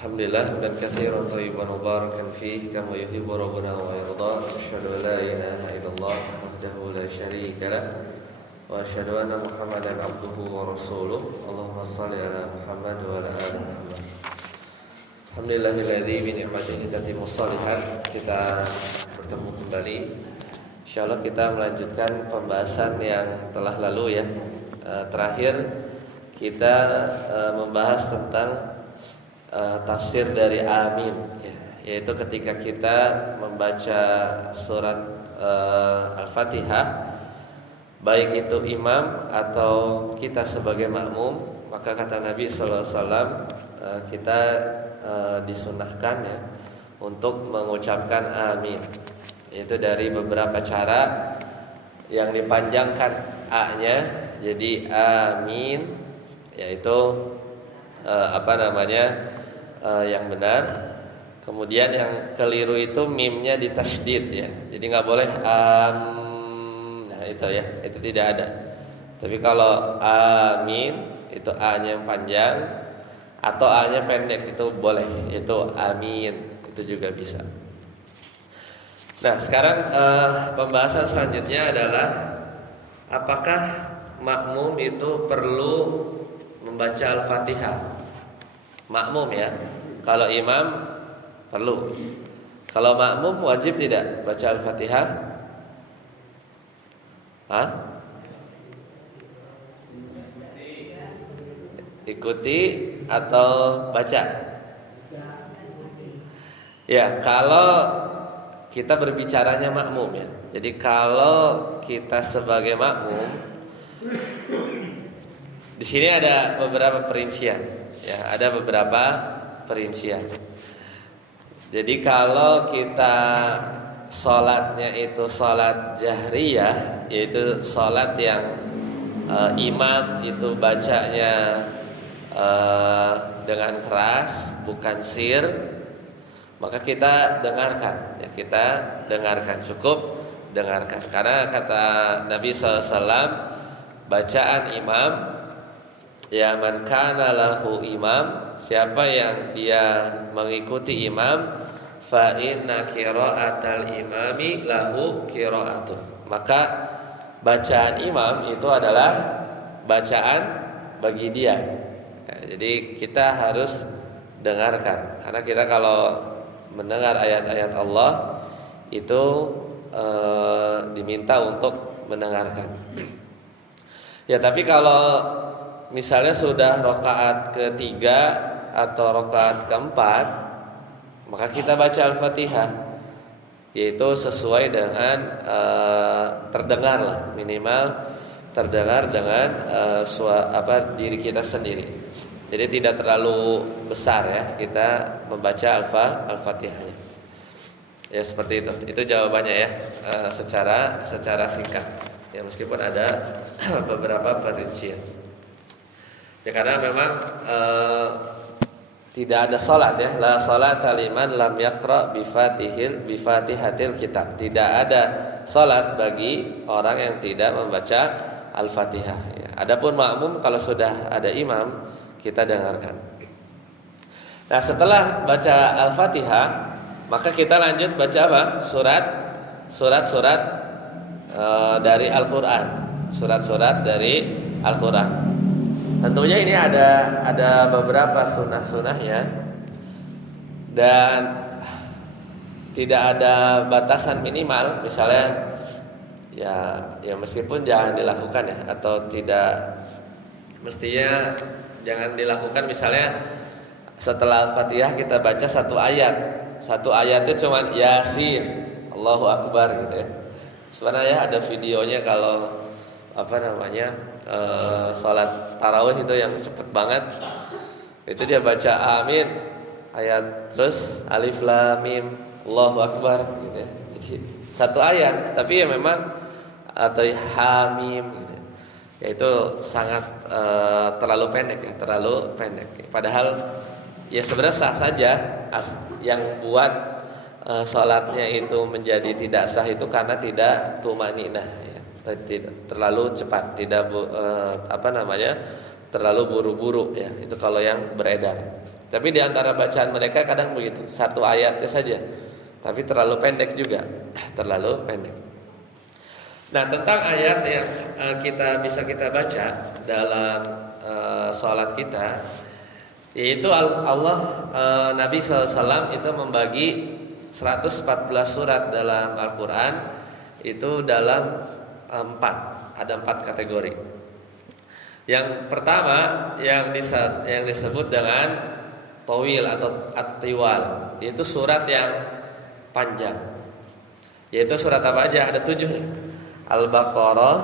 Alhamdulillah dan katsiran thayyiban mubarakan fihi kama yuhibbu rabbuna wa yarda. Asyhadu an la ilaha illallah wahdahu la syarika lah wa asyhadu anna Muhammadan abduhu wa rasuluh. Allahumma shalli ala Muhammad wa ala ali Muhammad. Alhamdulillahilladzi bi ni'matihi tatimmu shalihat. Kita bertemu kembali. Insyaallah kita melanjutkan pembahasan yang telah lalu ya. Terakhir kita membahas tentang tafsir dari amin ya, yaitu ketika kita membaca surat Al-Fatihah, baik itu imam atau kita sebagai makmum, maka kata Nabi SAW kita disunahkan ya untuk mengucapkan amin. Itu dari beberapa cara yang dipanjangkan a-nya jadi amin, yaitu yang benar. Kemudian yang keliru itu mimnya ditasydid ya. Jadi nggak boleh nah itu ya, itu tidak ada. Tapi kalau amin itu a-nya yang panjang atau a-nya pendek itu boleh. Itu amin, itu juga bisa. Nah, sekarang pembahasan selanjutnya adalah apakah makmum itu perlu membaca Al-Fatihah? Makmum ya. Kalau imam perlu. Kalau makmum wajib tidak baca Al-Fatihah? Ikuti atau baca? Ya, kalau kita berbicaranya makmum ya. Jadi kalau kita sebagai makmum, di sini ada beberapa perincian. Ya, ada beberapa perincian. Jadi kalau kita sholatnya itu sholat jahriyah, yaitu sholat yang imam itu bacanya dengan keras, bukan sir, maka kita dengarkan. Ya, kita dengarkan, cukup dengarkan. Karena kata Nabi SAW, bacaan imam, ya man kana lahu imam, siapa yang dia mengikuti imam, fa inna qira'atal imami lahu qira'atuh. Maka bacaan imam itu adalah bacaan bagi dia. Ya, jadi kita harus dengarkan. Karena kita kalau mendengar ayat-ayat Allah itu diminta untuk mendengarkan. Ya, tapi kalau misalnya sudah rakaat ketiga atau rakaat keempat, maka kita baca Al-Fatihah, yaitu sesuai dengan terdengar lah, minimal terdengar dengan diri kita sendiri. Jadi tidak terlalu besar ya kita membaca Al-Fatihahnya. Ya seperti itu. Itu jawabannya ya, secara singkat. Ya meskipun ada beberapa perincian. Ya karena memang tidak ada salat ya, la salata liman lam yaqra bi fatihatil kitab. Tidak ada salat bagi orang yang tidak membaca Al-Fatihah ya. Adapun makmum kalau sudah ada imam kita dengarkan. Nah, setelah baca Al-Fatihah, maka kita lanjut baca apa? Surat-surat dari Al-Qur'an. Surat-surat dari Al-Qur'an. Tentunya ini ada beberapa sunnah-sunnahnya dan tidak ada batasan minimal. Misalnya ya meskipun jangan dilakukan ya, atau tidak mestinya jangan dilakukan. Misalnya setelah Al-Fatihah kita baca satu ayat itu cuma Yasin, Allahu Akbar gitu ya. Sebenarnya ada videonya kalau sholat tarawih itu yang cepet banget. Itu dia baca amin ayat terus alif lam mim Allahu Akbar gitu ya. Jadi satu ayat tapi ya memang atau hamim gitu. Ya itu sangat terlalu pendek ya, terlalu pendek. Padahal ya sebenarnya sah saja. Yang buat sholatnya itu menjadi tidak sah itu karena tidak tumaninah ya. Terlalu cepat, tidak terlalu buru-buru ya. Itu kalau yang beredar. Tapi di antara bacaan mereka kadang begitu, satu ayatnya saja. Tapi terlalu pendek juga, terlalu pendek. Nah, tentang ayat yang bisa kita baca dalam sholat kita, yaitu Allah Nabi SAW itu membagi 114 surat dalam Al-Quran itu dalam ada 4 kategori. Yang pertama yang disebut dengan tawil atau at-tiwal, yaitu surat yang panjang. Yaitu surat apa aja? Ada 7 nih. Al-Baqarah,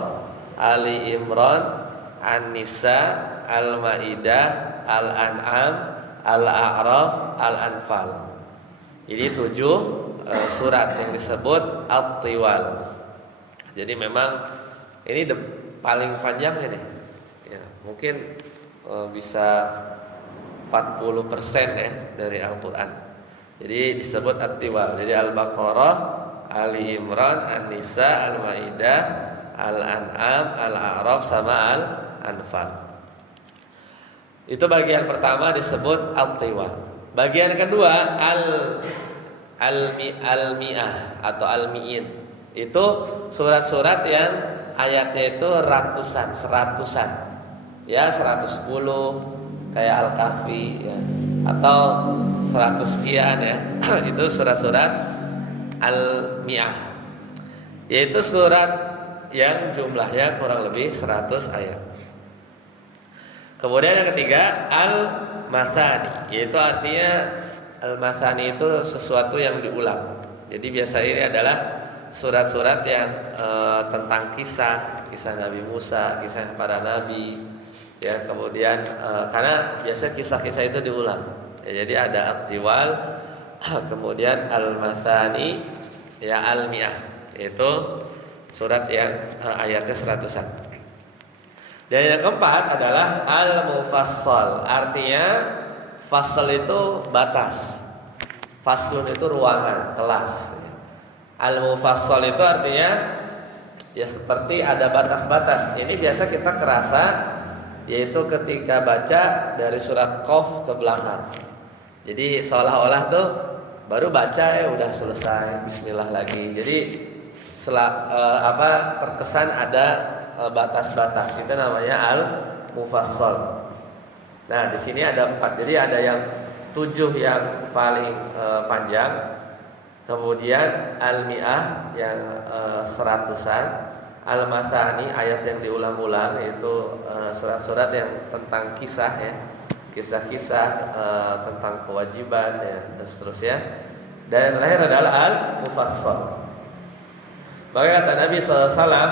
Ali Imran, An-Nisa, Al-Maidah, Al-An'am, Al-A'raf, Al-Anfal. Jadi 7 surat yang disebut at-tiwal. Jadi memang ini paling panjang ini. Ya, mungkin bisa 40% ya dari Al-Quran. Jadi disebut at-tiwal. Jadi Al-Baqarah, Ali Imran, An-Nisa, Al-Maidah, Al-An'am, Al-A'raf sama Al-Anfal. Itu bagian pertama disebut at-tiwal. Bagian kedua al-mi'ah atau al-mi'in. Itu surat-surat yang ayatnya itu seratusan. Ya, 110 kayak Al-Kahfi ya, atau 100 sekian ya. Itu surat-surat Al-Mi'ah, yaitu surat yang jumlahnya kurang lebih 100 ayat. Kemudian yang ketiga Al-Mathani, yaitu artinya Al-Mathani itu sesuatu yang diulang. Jadi biasanya ini adalah surat-surat yang tentang kisah Nabi Musa, kisah para nabi ya. Kemudian karena biasa kisah-kisah itu diulang ya, jadi ada at-tiwal, kemudian al-mathani ya, al-mi'ah, yaitu surat yang ayatnya 100-an. Dan yang keempat adalah al-mufassal, artinya fasal itu batas, faslun itu ruangan, kelas. Al-mufassal itu artinya ya seperti ada batas-batas. Ini biasa kita kerasa yaitu ketika baca dari surat Qaf ke belakang. Jadi seolah-olah tuh baru baca udah selesai, bismillah lagi. Jadi terkesan ada batas-batas. Itu namanya al-mufassal. Nah, di sini ada 4. Jadi ada yang 7 yang paling panjang. Kemudian al-mi'ah yang 100-an. Al-Mathani ayat yang diulang-ulang, yaitu surat-surat yang tentang kisah ya, kisah-kisah tentang kewajiban ya, dan seterusnya. Dan yang terakhir adalah al-mufassal. Maka kata Nabi SAW,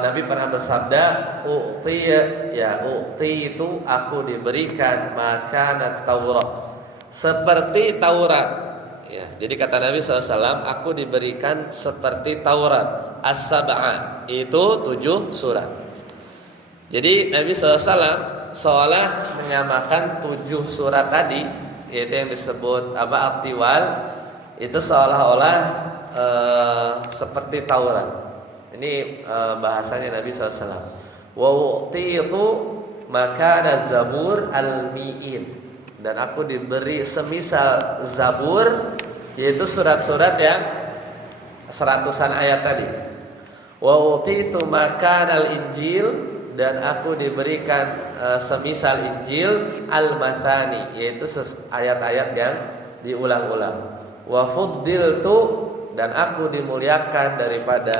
Nabi pernah bersabda, U'ti itu aku diberikan makanan Taurat, seperti Taurat. Ya, jadi kata Nabi SAW, aku diberikan seperti Taurat. As-sab'a itu 7 surat. Jadi Nabi SAW seolah menyamakan 7 surat tadi, yaitu yang disebut at-tiwal, itu seolah-olah seperti Taurat. Ini bahasanya Nabi SAW. Wa u'titu makana zabur al-mi'in, dan aku diberi semisal Zabur, yaitu surat-surat yang 100-an ayat tadi. Wa utitu makanal Injil, dan aku diberikan semisal Injil al-mathani, yaitu ayat-ayat yang diulang-ulang. Wa fuddiltu, dan aku dimuliakan daripada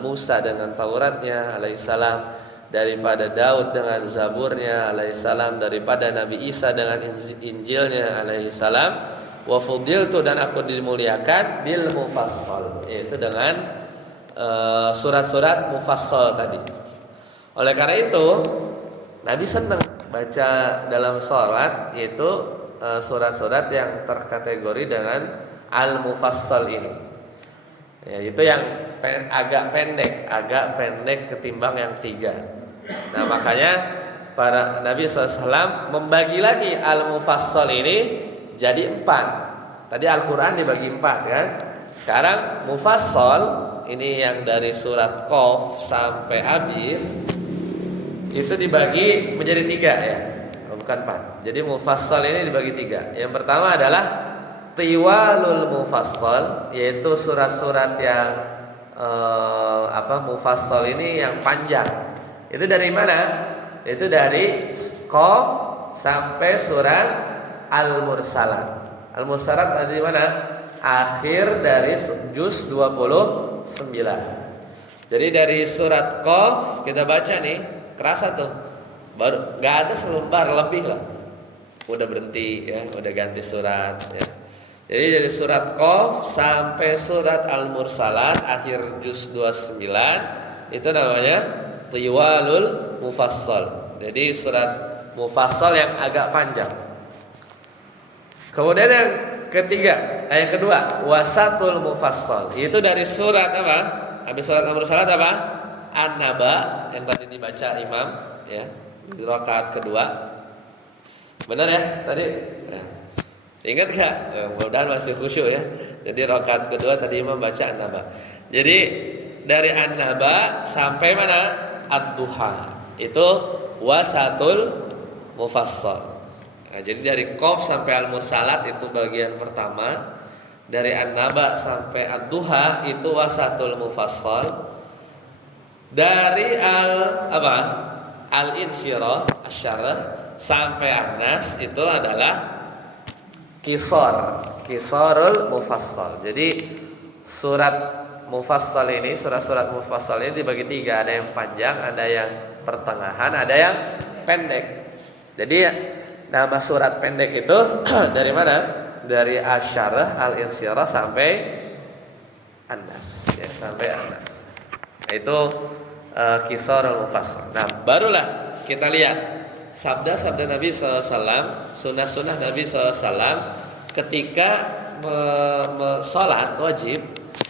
Musa dengan Tauratnya alaihissalam, daripada Daud dengan Zaburnya alaihissalam, daripada Nabi Isa dengan Injilnya alaihissalam. Wa fuddiltu, dan aku dimuliakan bil mufassal, yaitu dengan surat-surat mufassal tadi. Oleh karena itu Nabi senang baca dalam sholat, yaitu surat-surat yang terkategori dengan al-mufassal ini. Ya, itu yang agak pendek ketimbang yang 3. Nah, makanya para Nabi SAW membagi lagi al-mufassal ini jadi 4. Tadi Al-Quran dibagi 4 kan. Sekarang mufassal ini yang dari surat Qaf sampai habis, itu dibagi menjadi 3 ya, bukan 4. Jadi mufassal ini dibagi 3. Yang pertama adalah tiwalul mufassal, yaitu surat-surat yang mufassal ini yang panjang. Itu dari mana? Itu dari Qaf sampai surat Al-Mursalat. Al-Mursalat ada di mana? Akhir dari juz 29. Jadi dari surat Qaf kita baca nih, kerasa tuh. Baru enggak ada selembar lebih lah. Udah berhenti ya, udah ganti surat ya. Jadi dari surat Qaf sampai surat Al-Mursalat akhir juz 29 itu namanya tiwalul mufassal. Jadi surat mufassal yang agak panjang. Kemudian yang ketiga, yang kedua, wasatul mufassal. Itu dari surat apa? Habis surat Al-Mursalat apa? An-Naba yang tadi dibaca imam ya, di rakaat kedua. Benar ya tadi? Nah, ingat enggak? Mudah-mudahan masih khusyuk ya. Jadi rakaat kedua tadi imam baca An-Naba. Jadi dari An-Naba sampai mana? Ad-Duha. Itu wasatul mufassal. Nah, jadi dari Qaf sampai Al-Mursalat itu bagian pertama. Dari An-Naba sampai Ad-Duha itu wasatul mufassal. Dari Al-Insyirah Asy-Syarah sampai An-Nas itu adalah Qisarul mufassal. Jadi surat mufassal ini, surat-surat mufassal ini dibagi 3, ada yang panjang, ada yang pertengahan, ada yang pendek. Jadi nama surat pendek itu dari mana? Dari Asy-Syarah, Al-Insyirah sampai An-Nas ya, sampai An-Nas. Itu Qisarul mufassal. Nah, barulah kita lihat sabda-sabda Nabi SAW, sunnah-sunnah Nabi SAW ketika sholat wajib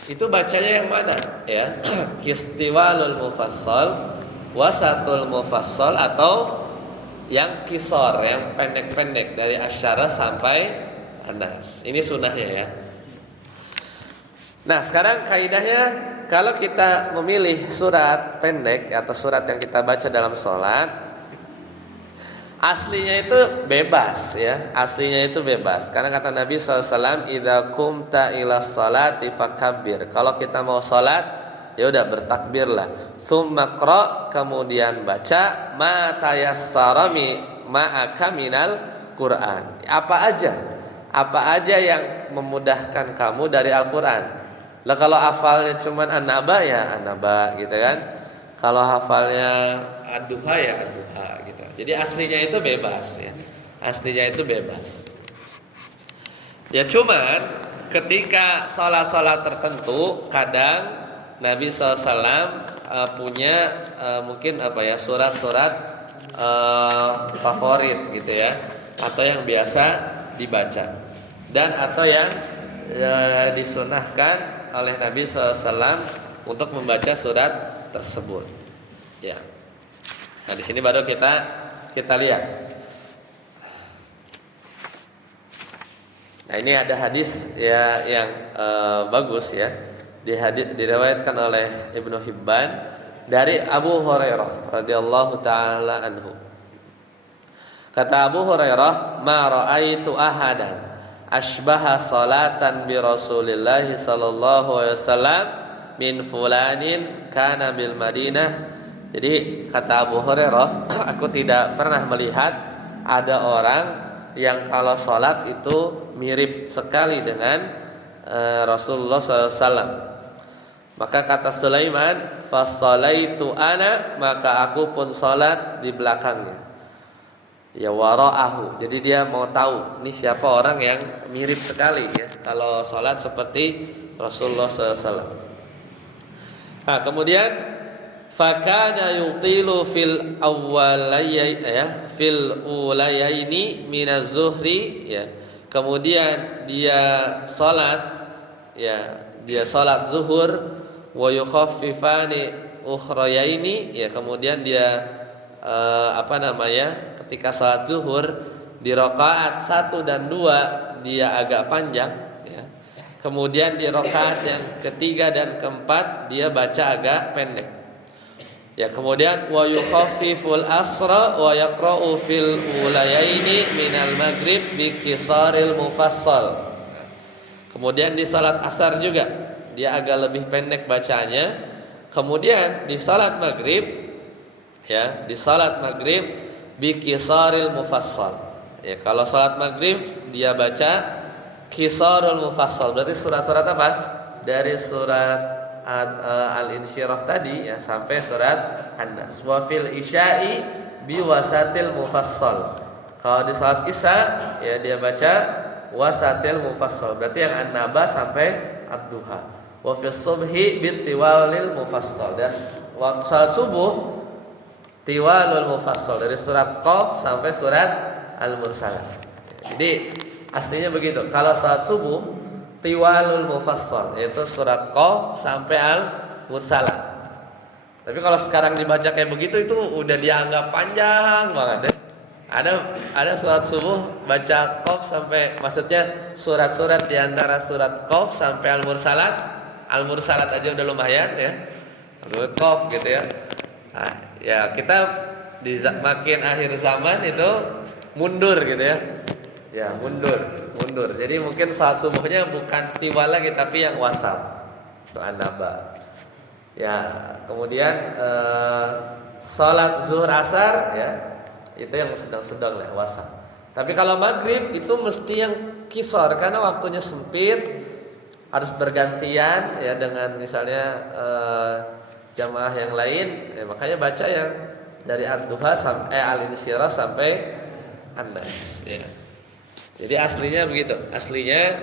itu bacanya yang mana ya? Istiwalul mufassal, wasatul mufassal, atau yang qisar, yang pendek-pendek dari Asy-Syarah sampai An-Nas. Ini sunnahnya ya. Nah, sekarang kaidahnya kalau kita memilih surat pendek atau surat yang kita baca dalam sholat, aslinya itu bebas ya, aslinya itu bebas. Karena kata Nabi SAW, idza qumta ila sholati fakabbir. Kalau kita mau sholat, ya udah bertakbirlah. Tsumma qra, kemudian baca ma tayassara ma'aka minal Quran. Apa aja yang memudahkan kamu dari Al-Quran. Lah kalau hafalnya cuman An-Naba ya An-Naba gitu kan. Kalau hafalnya Ad-Duha ya Ad-Duha gitu. Jadi aslinya itu bebas ya. Aslinya itu bebas. Ya cuman ketika sholat-sholat tertentu kadang Nabi SAW punya mungkin surat-surat favorit gitu ya, atau yang biasa dibaca dan atau yang disunahkan oleh Nabi SAW untuk membaca surat tersebut. Ya. Nah di sini baru kita lihat. Nah ini ada hadis ya yang bagus ya. Diriwayatkan oleh Ibnu Hibban dari Abu Hurairah radhiyallahu taala anhu. Kata Abu Hurairah, "Ma ra'aitu ahadan asbaha salatan bi Rasulillah sallallahu alaihi wasallam min fulanin kana bil Madinah." Jadi kata Abu Hurairah, aku tidak pernah melihat ada orang yang kalau salat itu mirip sekali dengan Rasulullah sallallahu alaihi wasallam. Maka kata Sulaiman, "Fasalaitu ana", maka aku pun salat di belakangnya. Ya wara'ahu. Jadi dia mau tahu ini siapa orang yang mirip sekali ya kalau salat seperti Rasulullah SAW. Nah, kemudian fakana yutilu fil ulayaini minaz zuhri ya. Kemudian dia salat zuhur wa yukhaffifani ukhrayaini ya, kemudian dia ketika salat zuhur di rakaat 1 dan 2 dia agak panjang ya. Kemudian di rakaat yang ketiga dan keempat dia baca agak pendek. Ya, kemudian wa yukhaffiful asra wa yaqra'u fil ulayaini minal maghrib bi qisaril mufassal. Kemudian di salat asar juga dia agak lebih pendek bacanya. Kemudian di salat maghrib, ya, di salat maghrib bi qisaril mufassal. Ya, kalau salat maghrib dia baca qisarul mufassal. Berarti surat-surat apa? Dari surat Al-Insyirah tadi ya sampai surat An-Nas. Wa fil isya'i bi wasatil mufassal. Kalau di salat Isya ya dia baca wasatil mufassal. Berarti yang An-Naba sampai Ad-Duha. Wa fis subhi bi tiwalil mufassal. Dan waktu salat subuh tiwalul mufassal dari surat Qaf sampai surat Al-Mursalah. Jadi aslinya begitu. Kalau salat subuh tiwalul mufassal yaitu surat Qaf sampai Al-Mursalah. Tapi kalau sekarang dibaca kayak begitu itu udah dianggap panjang banget ya. Ada surat subuh baca Qaf sampai, maksudnya surat-surat di antara surat Qaf sampai Al-Mursalat. Al-Mursalat aja udah lumayan ya. Qaf gitu ya. Nah, ya kita di makin akhir zaman itu mundur gitu ya. Ya, mundur. Jadi mungkin salat subuhnya bukan tiwal lagi tapi yang wasat. Soal naba. Ya, kemudian salat zuhur asar ya, itu yang sedang-sedang lah wasat. Tapi kalau maghrib itu mesti yang kisor karena waktunya sempit, harus bergantian ya dengan misalnya jamaah yang lain, ya, makanya baca yang dari Ad-Duha sampai Al-Insyirah sampai An-Nas ya. Jadi aslinya begitu. Aslinya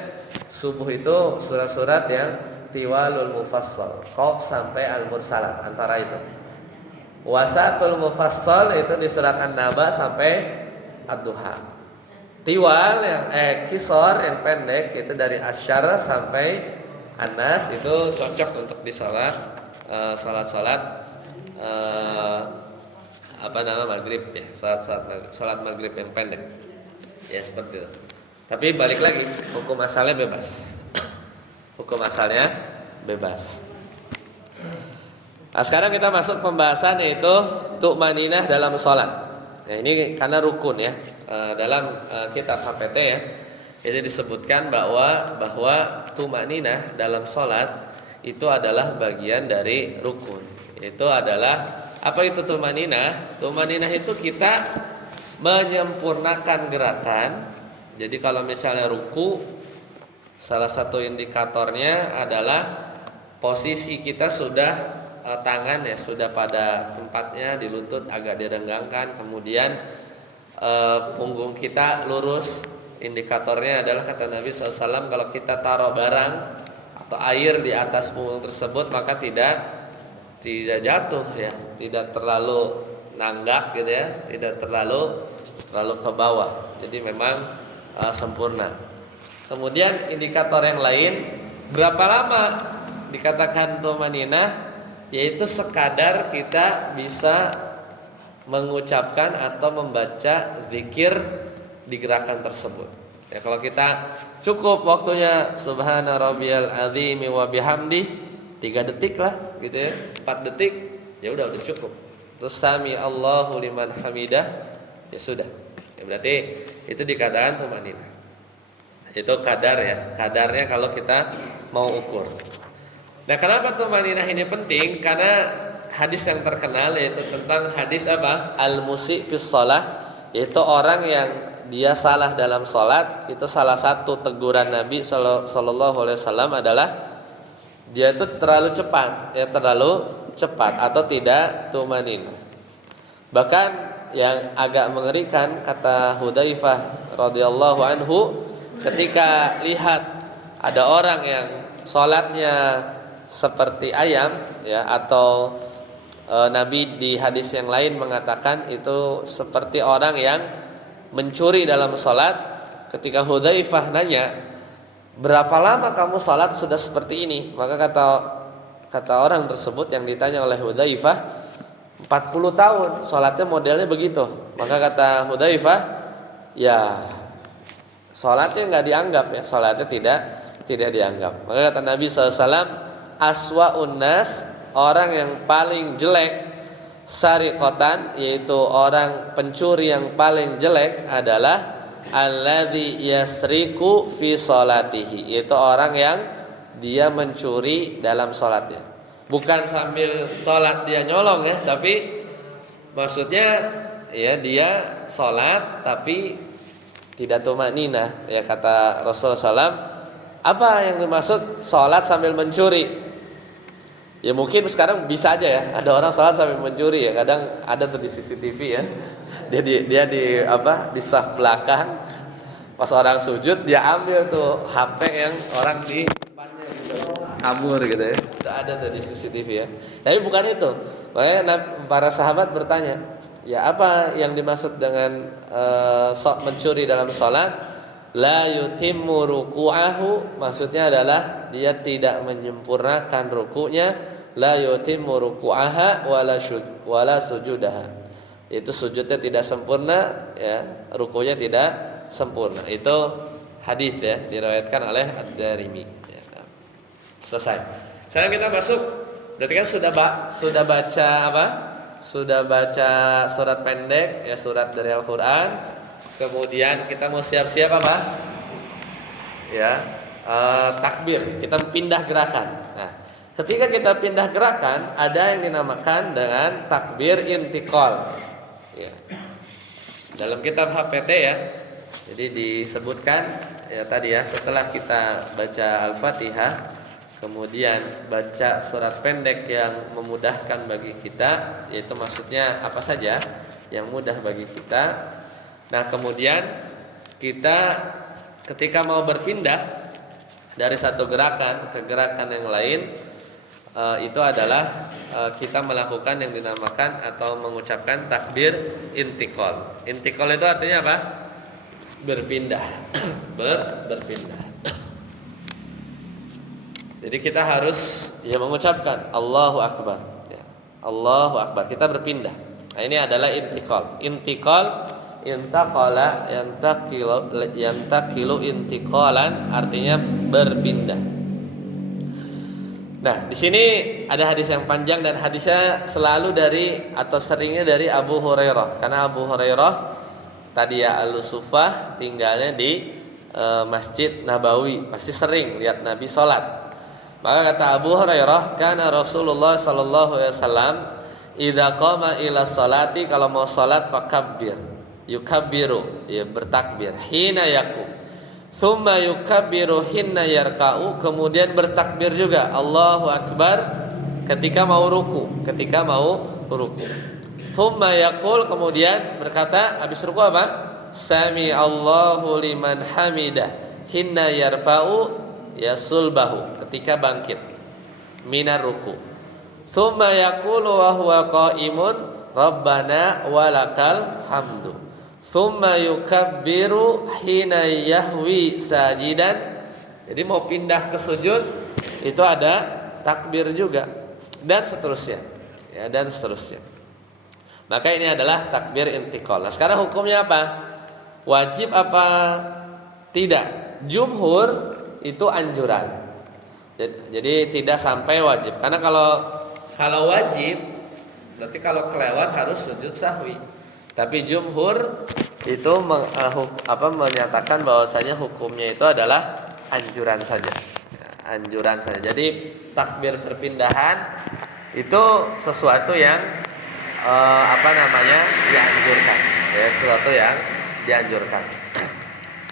subuh itu surat-surat yang tiwalul mufassal, Qaf sampai Al-Mursalat, antara itu. Wasatul mufassal itu di surat An-Naba sampai Ad-Duha. Tiwal yang kisor yang pendek itu dari Asyar sampai An-Nas, itu cocok untuk di salat maghrib ya, salat maghrib yang pendek. Ya seperti itu. Tapi balik lagi, hukum asalnya bebas. Hukum asalnya bebas. Nah, sekarang kita masuk pembahasan yaitu tu'maninah dalam sholat. Nah, ini karena rukun ya. Dalam kitab HPT ya, ini disebutkan bahwa tu'maninah dalam sholat itu adalah bagian dari rukun. Itu adalah apa itu tu'maninah? Tu'maninah itu kita menyempurnakan gerakan. Jadi kalau misalnya ruku, salah satu indikatornya adalah posisi kita sudah tangan ya sudah pada tempatnya di lutut, agak direnggangkan, kemudian punggung kita lurus. Indikatornya adalah kata Nabi SAW, kalau kita taruh barang atau air di atas punggung tersebut maka tidak jatuh ya, tidak terlalu nanggak gitu ya, tidak terlalu ke bawah. Jadi memang sempurna. Kemudian indikator yang lain, berapa lama dikatakan tumaninah, yaitu sekadar kita bisa mengucapkan atau membaca zikir di gerakan tersebut. Ya, kalau kita cukup waktunya subhana rabbiyal azim wa bihamdi 3 detik lah gitu ya, 4 detik ya udah cukup. Terus sami Allahu liman hamidah, ya sudah. Ya berarti itu dikatakan tumaninah. Itu kadar ya, kadarnya kalau kita mau ukur. Nah, kenapa tumaninah ini penting? Karena hadis yang terkenal yaitu tentang hadis apa? Al-musi fis shalah, yaitu orang yang dia salah dalam salat. Itu salah satu teguran Nabi sallallahu alaihi wasallam adalah dia itu terlalu cepat atau tidak tumaninah. Bahkan yang agak mengerikan kata Hudzaifah radhiyallahu anhu, ketika lihat ada orang yang salatnya seperti ayam ya, atau Nabi di hadis yang lain mengatakan itu seperti orang yang mencuri dalam salat. Ketika Hudzaifah nanya, berapa lama kamu salat sudah seperti ini? Maka kata orang tersebut yang ditanya oleh Hudzaifah, 40 tahun salatnya modelnya begitu. Maka kata Hudzaifah, ya salatnya enggak dianggap ya, salatnya tidak dianggap. Maka kata Nabi SAW, aswa'un nas, orang yang paling jelek sariqatan, yaitu orang pencuri yang paling jelek adalah alladzi yasriku fi salatihi, yaitu orang yang dia mencuri dalam salatnya. Bukan sambil salat dia nyolong ya, tapi maksudnya ya dia salat tapi tidak tumanina, ya kata Rasulullah SAW. Apa yang dimaksud salat sambil mencuri? Ya mungkin sekarang bisa aja ya, ada orang salat sambil mencuri ya, kadang ada tuh di CCTV ya. Dia di saf belakang, pas orang sujud dia ambil tuh HP yang orang di depannya gitu, kabur gitu ya. Ada tuh di CCTV ya. Tapi bukan itu. Makanya para sahabat bertanya, ya apa yang dimaksud dengan mencuri dalam salat? La yutimmu ruku'ahu, maksudnya adalah dia tidak menyempurnakan ruku'nya. La yutimmu ruku'aha wala sujudaha, itu sujudnya tidak sempurna ya, ruku'nya tidak sempurna. Itu hadis ya, diriwayatkan oleh Ad-Darimi ya. Selesai. Sekarang kita masuk, berarti kan sudah baca apa? Sudah baca surat pendek ya, surat dari Al-Qur'an. Kemudian kita mau siap-siap apa? Ya, takbir. Kita pindah gerakan. Nah, ketika kita pindah gerakan, ada yang dinamakan dengan takbir intiqal. Ya. Dalam kitab HPT ya. Jadi disebutkan ya tadi ya, setelah kita baca Al-Fatihah, kemudian baca surat pendek yang memudahkan bagi kita, yaitu maksudnya apa saja yang mudah bagi kita. Nah, kemudian kita ketika mau berpindah dari satu gerakan ke gerakan yang lain, itu adalah kita melakukan yang dinamakan atau mengucapkan takbir intiqal. Intiqal itu artinya apa? Berpindah. Berpindah. Jadi kita harus ya mengucapkan Allahu Akbar ya. Allahu Akbar, kita berpindah. Nah, ini adalah intiqal. Intiqal, intaqala, yantaqilu intiqalan, artinya berpindah. Nah, di sini ada hadis yang panjang dan hadisnya selalu dari atau seringnya dari Abu Hurairah. Karena Abu Hurairah tadi ya Al-Sufah tinggalnya di Masjid Nabawi, pasti sering lihat Nabi salat. Maka kata Abu Hurairah, kana Rasulullah sallallahu alaihi wasallam idza qama ila salati, kalau mau salat fakabbir, yukabbiru, ya bertakbir, hina yakum, thumma yukabbiru hina yarka'u, kemudian bertakbir juga Allahu Akbar ketika mau ruku, thumma yaqul, kemudian berkata habis ruku apa? Sami Allahu liman hamidah, hina yarfa'u yasulbahu, ketika bangkit minar ruku, thumma yaqulu wa huwa qa'imun rabbana walakal hamdu, thumma yukabbiru hina yahwi sajidan. Jadi mau pindah ke sujud itu ada takbir juga, dan seterusnya ya, dan seterusnya. Maka ini adalah takbir intiqal. Nah, sekarang hukumnya apa? Wajib apa tidak? Jumhur itu anjuran. Jadi tidak sampai wajib. Karena kalau wajib berarti kalau kelewat harus sujud sahwi. Tapi jumhur itu menyatakan bahwasanya hukumnya itu adalah anjuran saja. Anjuran saja. Jadi takbir perpindahan itu sesuatu yang dianjurkan. Ya, sesuatu yang dianjurkan.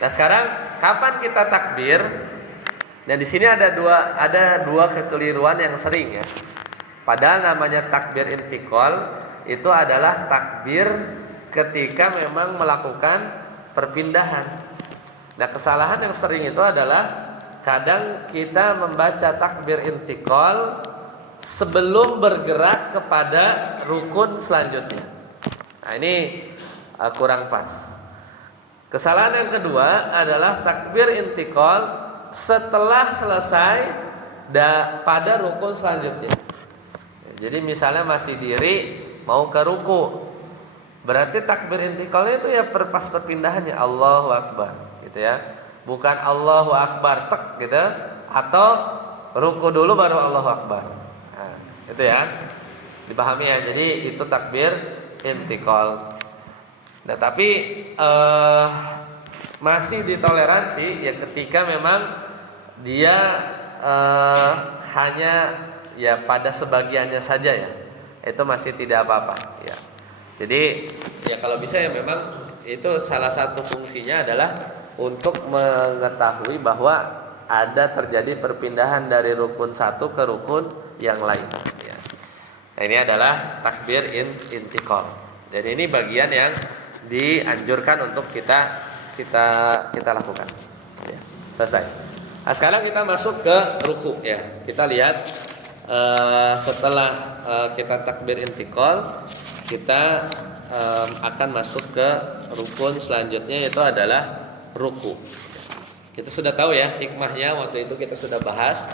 Nah, sekarang kapan kita takbir? Nah, di sini ada dua kekeliruan yang sering ya. Padahal namanya takbir intiqal itu adalah takbir ketika memang melakukan perpindahan. Nah, kesalahan yang sering itu adalah kadang kita membaca takbir intiqal sebelum bergerak kepada rukun selanjutnya. Nah, ini kurang pas. Kesalahan yang kedua adalah takbir intiqal setelah selesai pada rukun selanjutnya. Jadi misalnya masih diri mau ke ruku, berarti takbir intiqalnya itu ya pas perpindahannya Allahu Akbar gitu ya. Bukan Allahu Akbar tek gitu, atau ruku dulu baru Allahu Akbar. Nah, itu ya. Dipahami ya. Jadi itu takbir intikal. Nah, tapi masih ditoleransi ya ketika memang dia hanya ya pada sebagiannya saja ya. Itu masih tidak apa-apa ya. Jadi ya kalau bisa ya memang itu salah satu fungsinya adalah untuk mengetahui bahwa ada terjadi perpindahan dari rukun satu ke rukun yang lain ya. Nah, ini adalah takbir intikal. Jadi ini bagian yang dianjurkan untuk kita lakukan ya. Selesai. Nah, sekarang kita masuk ke ruku ya. Kita lihat setelah kita takbir intikal, kita akan masuk ke rukun selanjutnya, yaitu adalah ruku. Kita sudah tahu ya hikmahnya, waktu itu kita sudah bahas.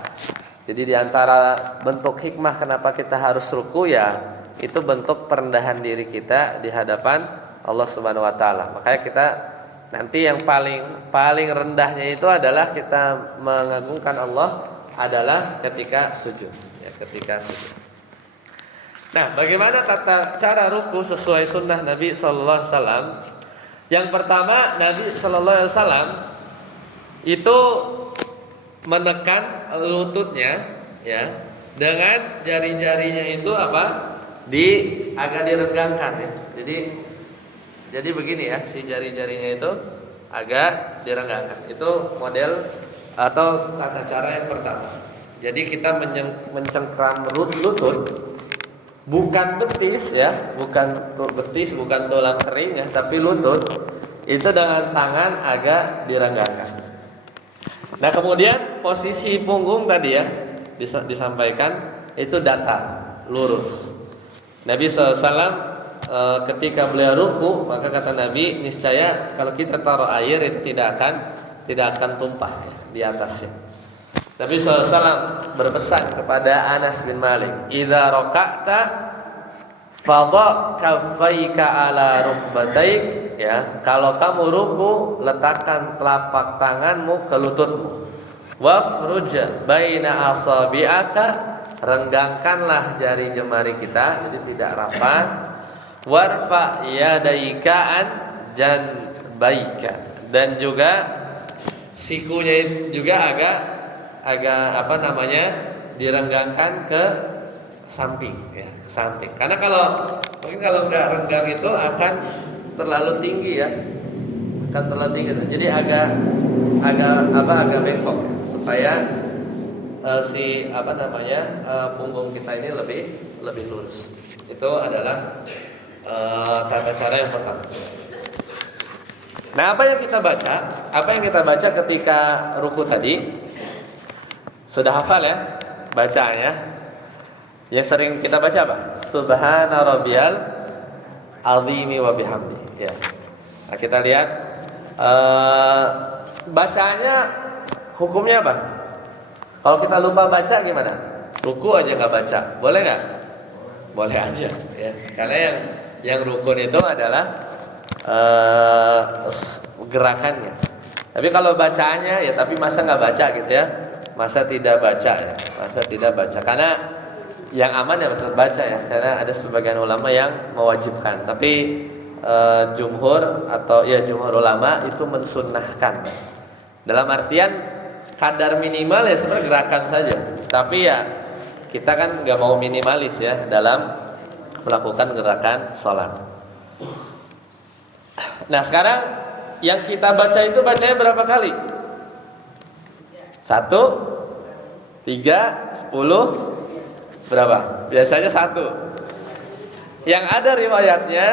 Jadi di antara bentuk hikmah kenapa kita harus ruku ya, itu bentuk perendahan diri kita di hadapan Allah Subhanahu wa taala. Makanya kita nanti yang paling rendahnya itu adalah kita mengagungkan Allah adalah ketika sujud ya, ketika sujud. Nah, bagaimana tata cara ruku sesuai sunnah Nabi sallallahu alaihi wasallam? Yang pertama, Nabi sallallahu alaihi wasallam itu menekan lututnya ya, dengan jari-jarinya itu agak direnggangkan ya. Jadi begini ya, si jari-jarinya itu agak direnggangkan. Itu model atau tata cara yang pertama. Jadi kita mencengkram lutut, bukan betis ya, bukan tulang kering ya, tapi lutut itu dengan tangan agak direnggangkan. Nah, kemudian posisi punggung tadi ya disampaikan itu datar, lurus. Nabi SAW ketika beliau ruku, maka kata Nabi, niscaya kalau kita taruh air itu tidak akan tumpah ya, di atasnya. Nabi SAW berpesan kepada Anas bin Malik, "Idza raka'ta fadha kaffaika ala rukbataik." Ya, kalau kamu ruku, letakkan telapak tanganmu ke lututmu. Wafruj baina asabi'aka, renggangkanlah jari jemari kita, jadi tidak rapat. Warfa yadaika an janbaika, dan juga sikunya juga agak direnggangkan ke samping ya, samping. Karena kalau nggak renggang itu akan terlalu tinggi ya, akan terlalu tinggi. Jadi agak bengkok supaya punggung kita ini lebih lurus. Itu adalah tata cara yang pertama. Nah, apa yang kita baca ketika ruku tadi? Sudah hafal ya bacaannya? Yang sering kita baca apa? Subhana rabbiyal azimi wa bihamdi ya. Nah, kita lihat bacaannya hukumnya apa? Kalau kita lupa baca gimana? Ruku aja nggak baca, boleh nggak? Boleh aja ya. Karena yang rukun itu adalah gerakannya. Tapi kalau bacaannya ya, tapi masa nggak baca gitu ya? Masa tidak baca ya? Masa tidak baca? Karena yang aman ya tetap baca ya. Karena ada sebagian ulama yang mewajibkan. Tapi jumhur ulama itu mensunnahkan. Dalam artian kadar minimal ya sebenarnya gerakan saja. Tapi ya kita kan nggak mau minimalis ya dalam melakukan gerakan sholat. Nah, sekarang yang kita baca itu bacanya berapa kali? 1, 3, 10, berapa? Biasanya 1. Yang ada riwayatnya,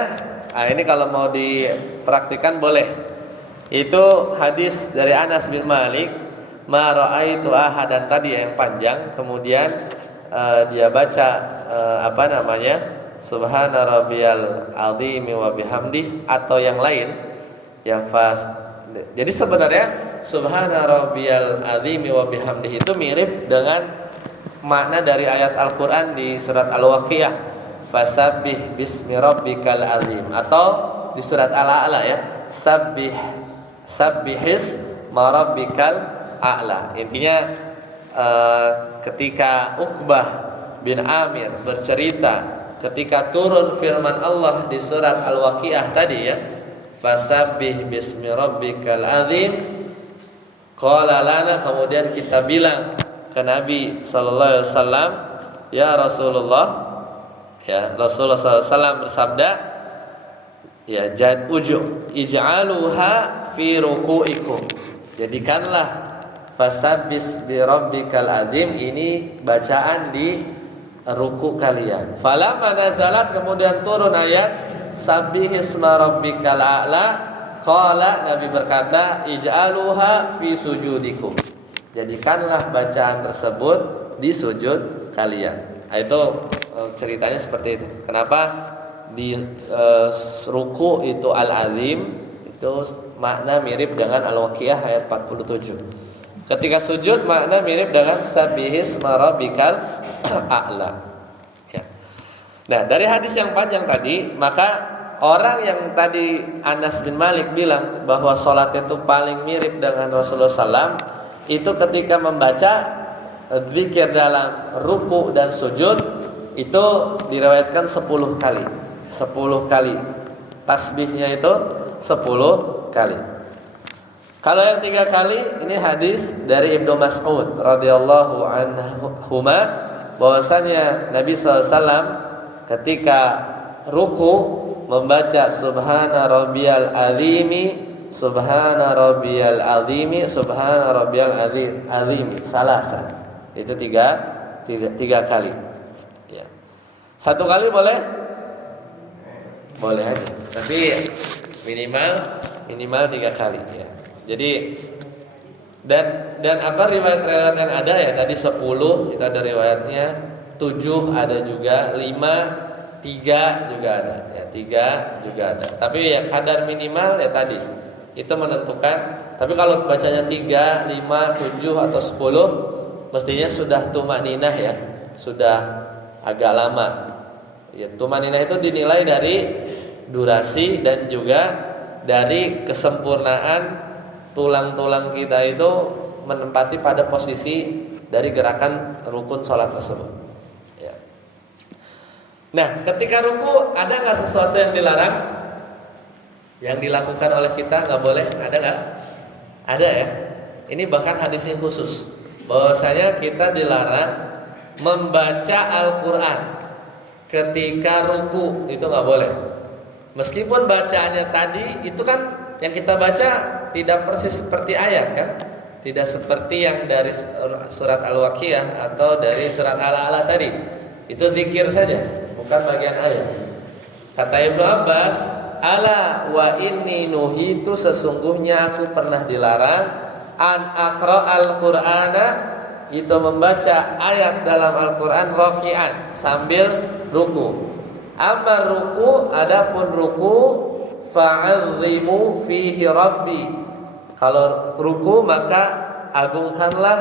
ini kalau mau dipraktikkan boleh. Itu hadis dari Anas bin Malik, ma ra'aitu ahadan tadi yang panjang, kemudian dia baca Subhana rabbiyal azimi wa bihamdi atau yang lain ya Jadi sebenarnya Subhana rabbiyal azimi wa bihamdi itu mirip dengan makna dari ayat Al-Qur'an di surat Al-Waqiah, fasabbih bismi rabbikal azim, atau di surat Al-A'la ya, sabbihis ma rabbikal a'la. Intinya ketika Uqbah bin Amir bercerita ketika turun firman Allah di surat Al-Waqiah tadi ya, fasabbih bismi rabbikal azim, qala lana, kemudian kita bilang ke Nabi sallallahu alaihi wasallam, ya Rasulullah, ya Rasulullah sallallahu alaihi wasallam bersabda, ya ij'aluha fi ruku'ikum, jadikanlah fasabbis bi rabbikal azim ini bacaan di ruku kalian. Falamma nazalat, kemudian turun ayat sabbihisma rabbikal a'la, qala, Nabi berkata ij'aluha fi sujudikum, jadikanlah bacaan tersebut di sujud kalian. Nah, itu ceritanya seperti itu. Kenapa di ruku itu al-azim itu makna mirip dengan Al-Waqiah ayat 47. Ketika sujud makna mirip dengan sabbihisma rabbikal a'la. Ya. Nah, dari hadis yang panjang tadi, maka orang yang tadi Anas bin Malik bilang bahwa sholat itu paling mirip dengan Rasulullah SAW, itu ketika membaca zikir dalam ruku dan sujud itu diriwayatkan 10 kali. 10 kali. Tasbihnya itu 10 kali. Kalau yang 3 kali ini hadis dari Ibnu Mas'ud radhiyallahu anhuma, bahwasanya Nabi SAW ketika ruku membaca subhana rabbiyal azimi, subhana rabbiyal azimi, subhana rabbiyal azimi salasa. Itu tiga kali. Ya. 1 kali boleh? Boleh aja. Tapi minimal 3 kali ya. Jadi dan apa riwayat-riwayat yang ada ya tadi 10 itu ada riwayatnya, 7 ada juga, 5, 3 juga ada ya, 3 juga ada. Tapi ya kadar minimal ya tadi itu menentukan. Tapi kalau bacanya 3, 5, 7 atau 10 mestinya sudah tumaninah ya, sudah agak lama. Ya, tumaninah itu dinilai dari durasi dan juga dari kesempurnaan tulang-tulang kita itu menempati pada posisi dari gerakan rukun sholat tersebut. Ya. Nah, ketika ruku ada nggak sesuatu yang dilarang, yang dilakukan oleh kita nggak boleh? Ada nggak? Ada ya. Ini bahkan hadisnya khusus bahwasanya kita dilarang membaca Al-Quran ketika ruku, itu nggak boleh. Meskipun bacaannya tadi itu kan yang kita baca tidak persis seperti ayat kan, tidak seperti yang dari surat Al-Waqiah atau dari surat Al-A'la tadi. Itu zikir saja, bukan bagian ayat. Kata Ibnu Abbas, ala wa inni nuhitu, sesungguhnya aku pernah dilarang an aqra al-Qur'ana, itu membaca ayat dalam Al-Quran raki'an, sambil ruku. Amma ruku, adapun ruku, fa'azzimu fihi rabbi, kalau ruku maka agungkanlah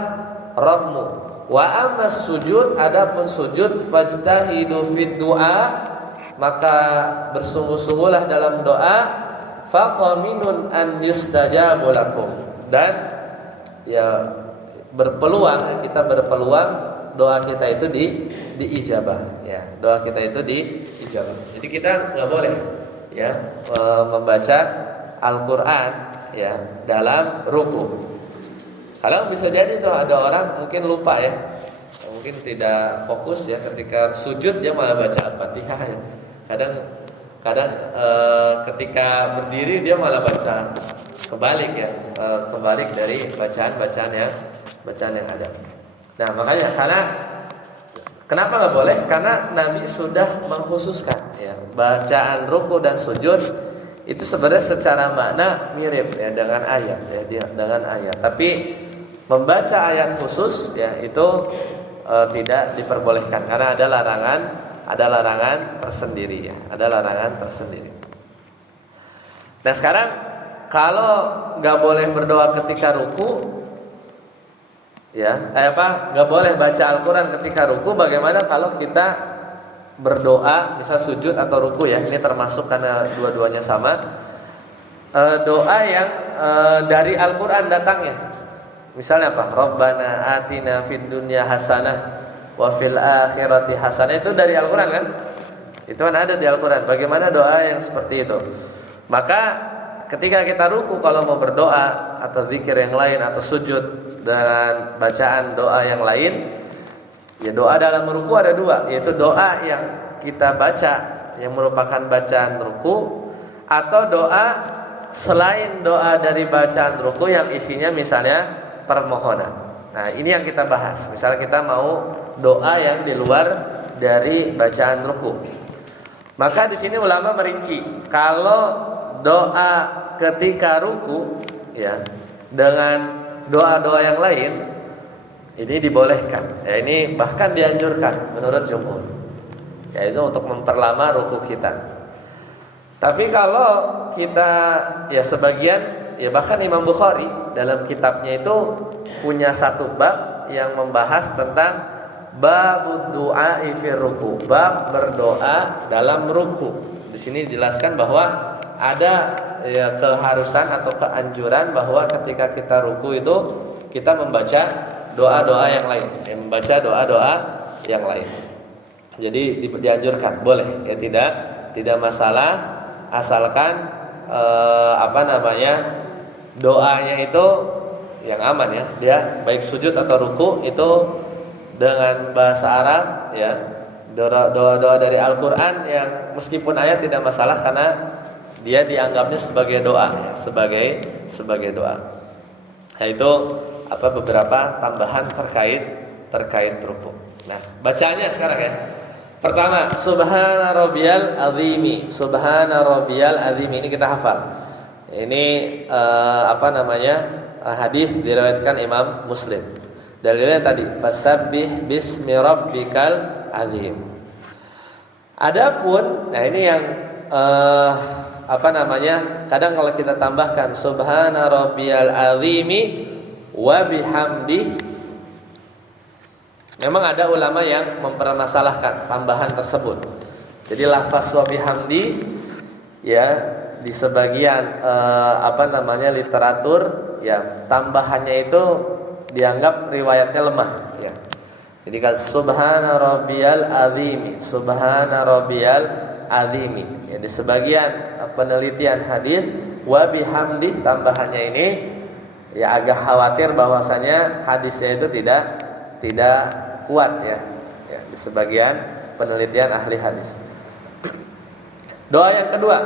Rabbmu. Wa amma sujud, adapun sujud, fajtahidu fid du'a, maka bersungguh-sungguhlah dalam doa, faqaminun an yustajabu lakum, dan ya berpeluang, kita berpeluang doa kita itu diijabah ya, doa kita itu diijabah. Jadi kita nggak boleh ya membaca Al-Quran ya dalam ruku. Kalau bisa jadi tuh ada orang mungkin lupa ya, mungkin tidak fokus ya, ketika sujud dia malah baca Al-Fatihah ya. Kadang ketika berdiri dia malah baca kebalik ya, kebalik dari bacaan yang ada. Nah makanya, karena kenapa nggak boleh? Karena Nabi sudah mengkhususkan ya, bacaan ruku dan sujud itu sebenarnya secara makna mirip ya dengan ayat ya, dengan ayat. Tapi membaca ayat khusus ya itu tidak diperbolehkan karena ada larangan tersendiri ya, ada larangan tersendiri. Nah sekarang kalau nggak boleh berdoa ketika ruku ya, nggak boleh baca Al-Quran ketika ruku, bagaimana kalau kita berdoa misal sujud atau ruku ya, ini termasuk karena dua-duanya sama, doa yang dari Al-Quran datangnya, misalnya apa, Rabbana atina fid dunya hasanah wa fil akhirati hasanah, itu dari Al-Quran kan. Itu kan ada di Al-Quran. Bagaimana doa yang seperti itu? Maka ketika kita ruku kalau mau berdoa atau zikir yang lain atau sujud dan bacaan doa yang lain, ya doa dalam ruku ada dua, yaitu doa yang kita baca yang merupakan bacaan ruku, atau doa selain doa dari bacaan ruku yang isinya misalnya permohonan. Nah, ini yang kita bahas. Misalnya kita mau doa yang di luar dari bacaan ruku. Maka di sini ulama merinci, kalau doa ketika ruku ya dengan doa-doa yang lain ini dibolehkan. Ya, ini bahkan dianjurkan menurut jumhur. Yaitu untuk memperlama ruku kita. Tapi kalau kita ya sebagian, ya bahkan Imam Bukhari dalam kitabnya itu punya satu bab yang membahas tentang bab du'a fi ruku, bab berdoa dalam ruku. Di sini dijelaskan bahwa ada ya keharusan atau keanjuran bahwa ketika kita ruku itu kita membaca doa-doa yang lain, membaca doa-doa yang lain. Jadi dianjurkan, boleh ya, tidak masalah. Asalkan doanya itu yang aman ya, dia baik sujud atau ruku itu dengan bahasa Arab ya, doa-doa dari Al-Quran yang meskipun ayat tidak masalah karena dia dianggapnya sebagai doa ya, sebagai doa. Nah, itu beberapa tambahan terkait ruku. Nah, bacanya sekarang ya. Pertama, subhana rabbiyal azimi. Subhana rabbiyal azimi ini kita hafal. Ini hadis diriwayatkan Imam Muslim. Dalilnya tadi, fasabbih bismi rabbikal azim. Adapun, nah ini yang kadang kalau kita tambahkan subhana rabbiyal azimi wa bihamdi. Memang ada ulama yang mempermasalahkan tambahan tersebut. Jadi lafaz wa bihamdi ya di sebagian literatur ya tambahannya itu dianggap riwayatnya lemah ya. Jadi kan subhana rabbiyal azimi, subhana rabbiyal azimi. Ya di sebagian penelitian hadis wa bihamdi tambahannya ini ya agak khawatir bahwasanya hadisnya itu tidak kuat ya di sebagian penelitian ahli hadis. Doa yang kedua,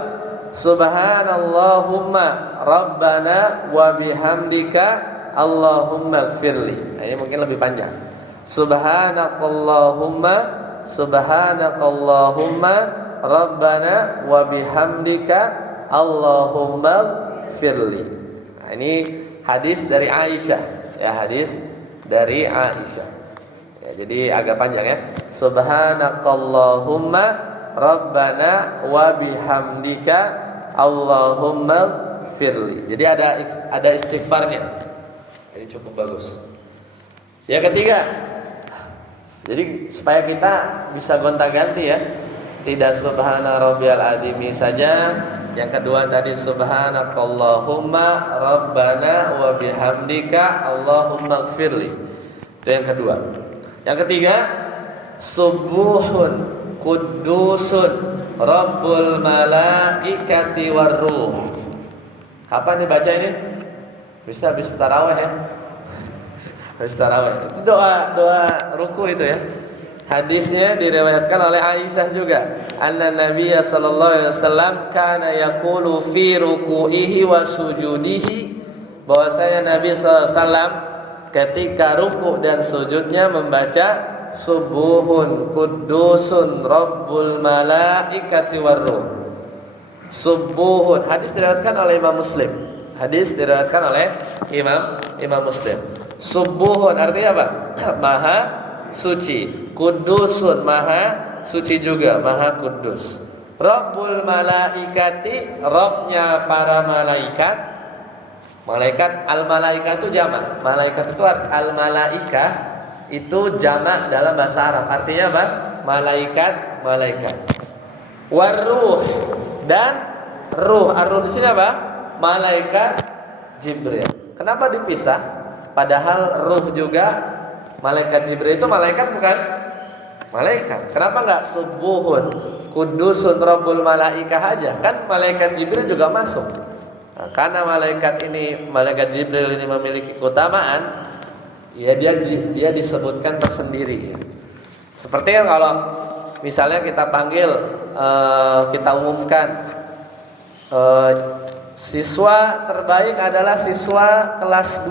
subhanallahumma rabbana wa bihamdika allahumma ighfirli. Nah, ini mungkin lebih panjang. Subhanakallahumma rabbana wa bihamdika allahumma ighfirli. Nah, ini hadis dari Aisyah ya, hadis dari Aisyah. Ya, jadi agak panjang ya. Subhanakallahumma rabbana wa bihamdika allahumma firli. Jadi ada istighfarnya. Ini cukup bagus. Yang ketiga, jadi supaya kita bisa gonta-ganti ya, tidak subhana rabbiyal azimi saja. Yang kedua tadi subhanakallahumma rabbana wa bihamdika allahumma ighfirli. Itu yang kedua. Yang ketiga, subuhun qudusun rabbul malaikati warruh. Kapan dibaca ini? Bisa habis tarawih ya. Habis tarawih. Itu doa ruku itu ya. Hadisnya diriwayatkan oleh Aisyah juga. Anna Nabiyya sallallahu alaihi wasallam kana yaqulu fi ruku'ihi wa sujudihi, bahwasanya Nabi sallallahu alaihi wasallam ketika ruku dan sujudnya membaca subuhun qudusun rabbul malaikati warruh. Subuhun, hadis diriwayatkan oleh Imam Muslim. Hadis diriwayatkan oleh Imam Muslim. Subuhun artinya apa? Maha suci. Kudusun maha suci juga, maha kudus. Rabbul malaikati, Rabbnya para malaikat. Malaikat, al-malaikah itu jamak. Malaikat itu al-malaikah itu jamak dalam bahasa Arab. Artinya apa? Malaikat. Waruh dan ruh. Ar-ruh di sini apa? Malaikat Jibril. Kenapa dipisah? Padahal ruh juga malaikat Jibril itu malaikat bukan? Malaikat. Kenapa enggak subuhun Kudusun Rabbul Malaikah aja, kan malaikat Jibril juga masuk. Nah, karena malaikat Jibril ini memiliki keutamaan, ya dia disebutkan tersendiri. Seperti yang kalau misalnya kita panggil, kita umumkan siswa terbaik adalah siswa kelas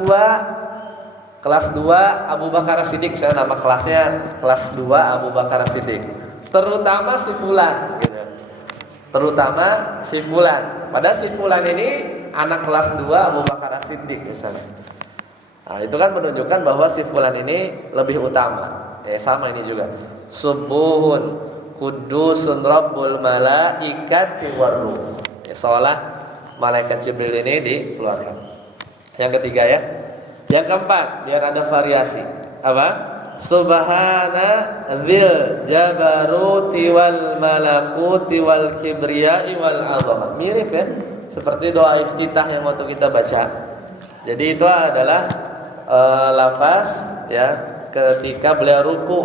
2 Abu Bakar Siddiq, misalnya nama kelasnya kelas 2 Abu Bakar Siddiq. Terutama si fulan gitu. Terutama si fulan. Padahal si fulan ini anak kelas 2 Abu Bakar Siddiq misalnya. Nah, itu kan menunjukkan bahwa si fulan ini lebih utama. Sama ini juga. Subuhun Kudusun Rabbul Malaikati Warruh. Seolah malaikat Jibril ini dikeluarkan. Yang ketiga ya. Yang keempat, biar ada variasi. Apa? Subhana dzil jabaruti wal malakuti wal kibriyai wal azamah. Mirip ya, seperti doa iftitah yang waktu kita baca. Jadi itu adalah lafaz ya ketika beliau ruku.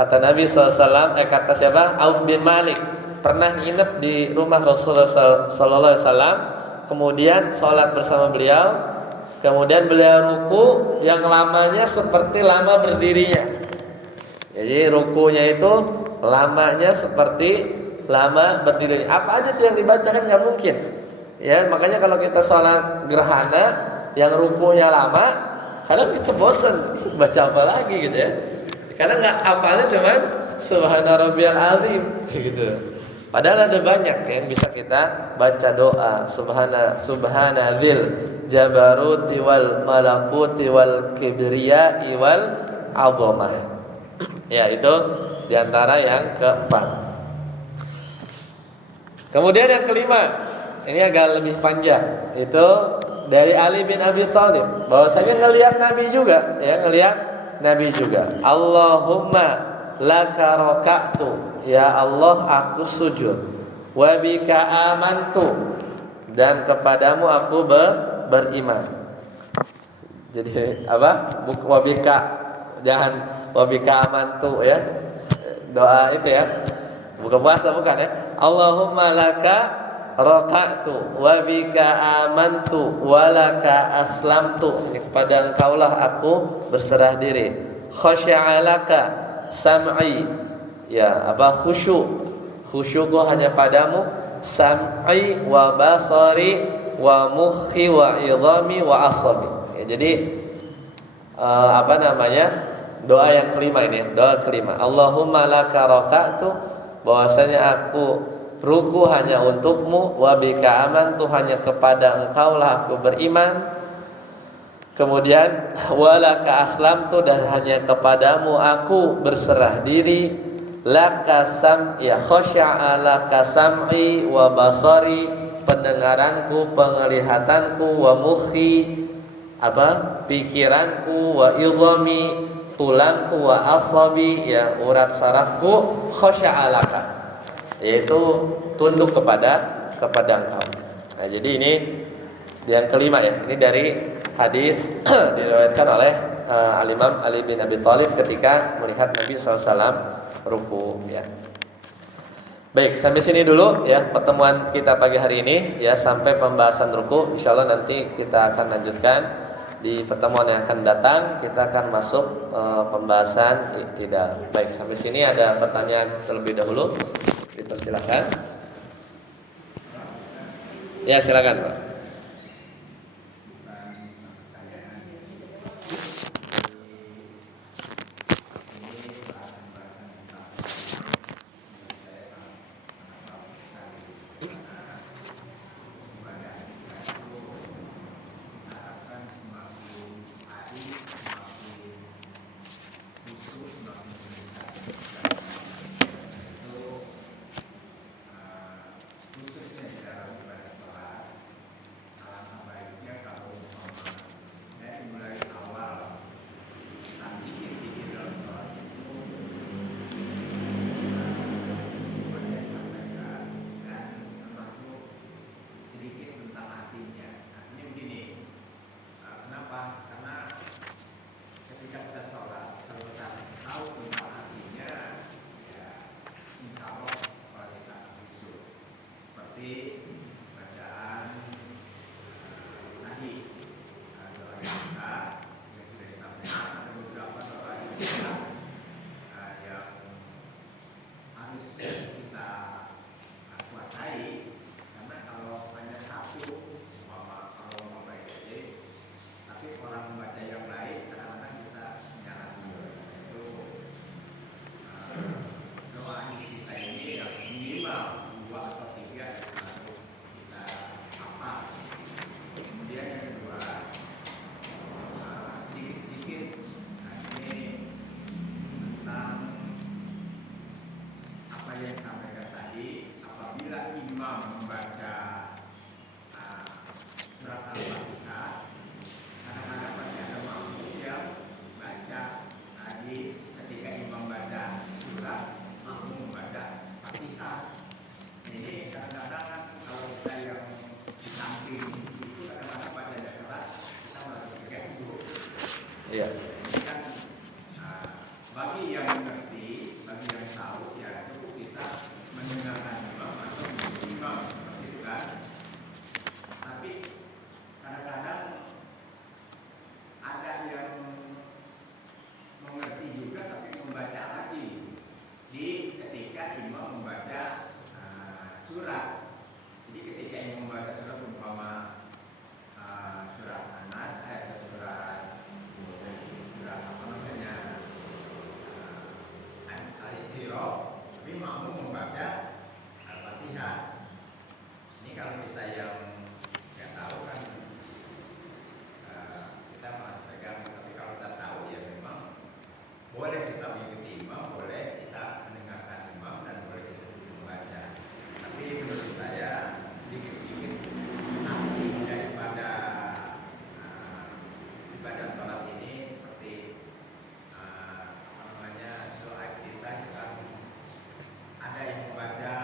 Kata Nabi SAW, kata siapa? Auf bin Malik pernah nginep di rumah Rasulullah SAW, kemudian sholat bersama beliau. Kemudian beliau ruku yang lamanya seperti lama berdirinya. Jadi rukunya itu lamanya seperti lama berdirinya. Apa aja tuh yang dibaca kan nggak mungkin. Ya makanya kalau kita sholat gerhana yang rukunya lama, kadang kita bosan baca apa lagi gitu ya. Karena nggak apalnya cuman Subhana Rabbiyal Azim gitu. Padahal ada banyak yang bisa kita baca doa Subhana dzil jabaruti wal malakuti wal kibriyai wal azamah. Ya itu diantara yang keempat. Kemudian yang kelima, ini agak lebih panjang. Itu dari Ali bin Abi Thalib, bahwasanya ngelihat Nabi juga, ya ngelihat Nabi juga. Allahumma laka raka'tu, ya Allah aku sujud. Wa bika amantu, dan kepadamu aku beriman. Jadi apa? Wabika, jangan wabika amantu ya. Doa itu ya. Bukan puasa bukan ya. Allahumma laka raka'tu wa bika amantu wa laka aslamtu. Kepada Engkaulah aku berserah diri. Khasya'alaka sam'i. Ya, apa khusyukku hanya padamu. Sam'i wa basari wa mukhi wa idhami wa asabi. Ya, jadi doa yang kelima ini, doa kelima. Allahumma laka raka'tu, bahwasanya aku ruku hanya untukmu, wa bika amantu, hanya kepada Engkaulah aku beriman. Kemudian walaka aslamtu, dan hanya kepadamu aku berserah diri. Laka sam'i, ya khasya'a laka sam'i wa basari, pendengaranku, penglihatanku, wa mukhi, pikiranku, wa idhami, tulangku, wa asabi, ya urat sarafku, khasya'a laka, yaitu tunduk kepada Engkau. Nah, jadi ini yang kelima ya. Ini dari hadis diriwayatkan oleh Al-Imam Ali bin Abi Thalib ketika melihat Nabi SAW ruku ya. Baik, sampai sini dulu ya pertemuan kita pagi hari ini ya, sampai pembahasan ruku. Insyaallah nanti kita akan lanjutkan di pertemuan yang akan datang. Kita akan masuk pembahasan iktidal. Baik, sampai sini ada pertanyaan terlebih dahulu. Dipersilakan. Ya, silakan, Pak. orang membaca yang lain, kadang-kadang kita menyalahi. Itu doa kita ini yang minimal 2 atau 3 harus kita hafal. Kemudian yang kedua, sedikit-sedikit ini tentang apa yang disampaikan tadi. Apabila imam membaca surat Al-Fatihah, kadang-kadang masih ada makmum yang baca tadi ketika imam baca surat, makmum membaca Fatihah. Ini kadang-kadang kan kalau kita yang di samping itu kadang-kadang baca dari kelas kita malah kayak itu. Iya. Ini kan bagi yang mengerti, bagi yang tahu, ya cukup kita mendengarkan imam atau mengikuti imam seperti itu kan. Tapi kadang-kadang ada yang mengerti juga tapi membaca lagi di ketika imam membaca surat. Jadi ketika imam membaca surat umpama surat Anas atau surat apa namanya Al-Isra, tapi makmum membaca Al-Fatihah. Ini kalau kita yang nggak tahu kan kita malah pegang, tapi kalau kita tahu ya memang boleh kita mengikuti imam, boleh kita mendengarkan imam, dan boleh kita membaca. Tapi menurut saya sedikit-sedikit arti daripada ibadah sholat ini seperti apa namanya doa kita kan ada yang membaca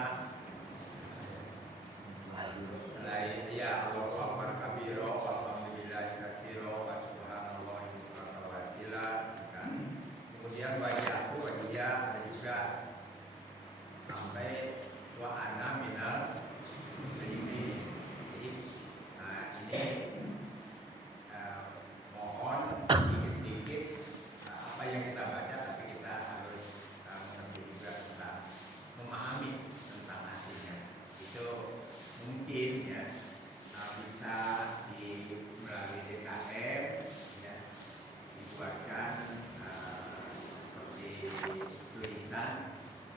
lain ya Allahu Akbar kabiro walhamdulillahi katsiro wa subhanallahi bukratan wa asila kan. Kemudian baca dia ada juga sampai wa ana minal muslimin. Jadi ini mohon sedikit-sedikit apa yang kita baca, tapi kita harus mengerti juga tentang memahami tentang artinya. Itu mungkin ya bisa melalui DKM ya, dibuatkan seperti tulisan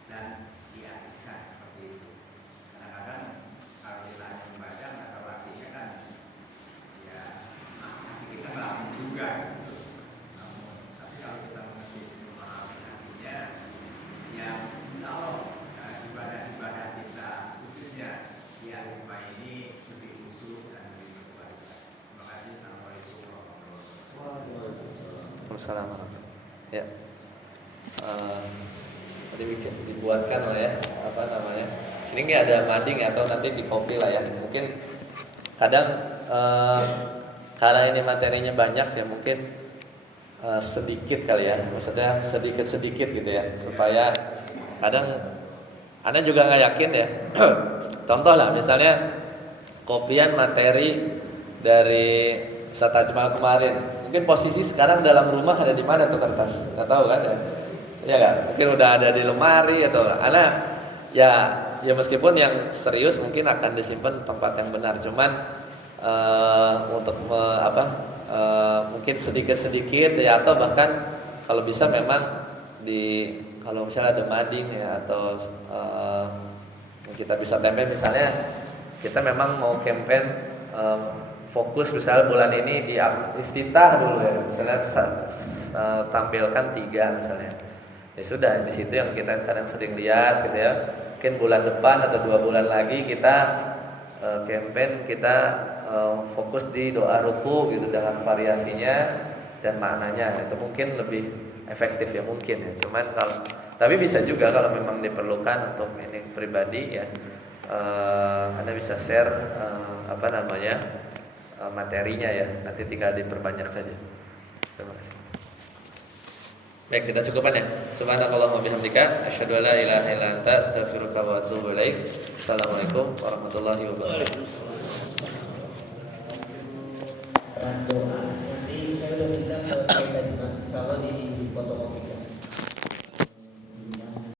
dan diartikan seperti itu. Kadang-kadang kalau kita hanya membaca nggak tahu artinya kan ya nanti kita ngelamun juga gitu. Tapi kalau kita mengerti memahami artinya, ya insya Allah ibadah-ibadah kita khususnya di agama ini lebih khusyuk dan lebih berkualitas. Terima kasih. Assalamualaikum warahmatullahi wabarakatuh. Waalaikumsalam. Ya. Tadi dibuatkan lah ya, apa namanya? Sini nggak ada mading atau nanti di copy lah ya. Mungkin kadang karena ini materinya banyak ya mungkin sedikit kali ya, maksudnya sedikit-sedikit gitu ya, supaya kadang Anda juga nggak yakin ya. Contoh lah misalnya kopian materi dari Ustaz Tajmal kemarin, mungkin posisi sekarang dalam rumah ada di mana tuh kertas? Nggak tahu kan ya? Ya nggak? Mungkin udah ada di lemari atau Anda ya meskipun yang serius mungkin akan disimpan tempat yang benar, cuman untuk mungkin sedikit-sedikit ya, atau bahkan kalau bisa memang kalau misalnya ada mading ya atau kita bisa tempel, misalnya kita memang mau campaign fokus misalnya bulan ini di iftitah dulu ya, misalnya tampilkan 3 misalnya, ya sudah di situ yang kita kadang sering lihat gitu ya. Mungkin bulan depan atau 2 bulan lagi kita campaign, kita fokus di doa ruku gitu dengan variasinya dan maknanya, itu mungkin lebih efektif ya mungkin ya. Cuman tapi bisa juga kalau memang diperlukan untuk ini pribadi ya, Anda bisa share materinya ya, nanti tinggal diperbanyak saja. Terima kasih. Baik, kita cukupkan ya. Subhanakallahumma bihamdika asyhadu an la ilaha illa anta astaghfiruka wa atubu ilaik. Assalamualaikum warahmatullahi wabarakatuh. Nanti saya sudah bisa selesai tadi, insya Allah di fotokopi.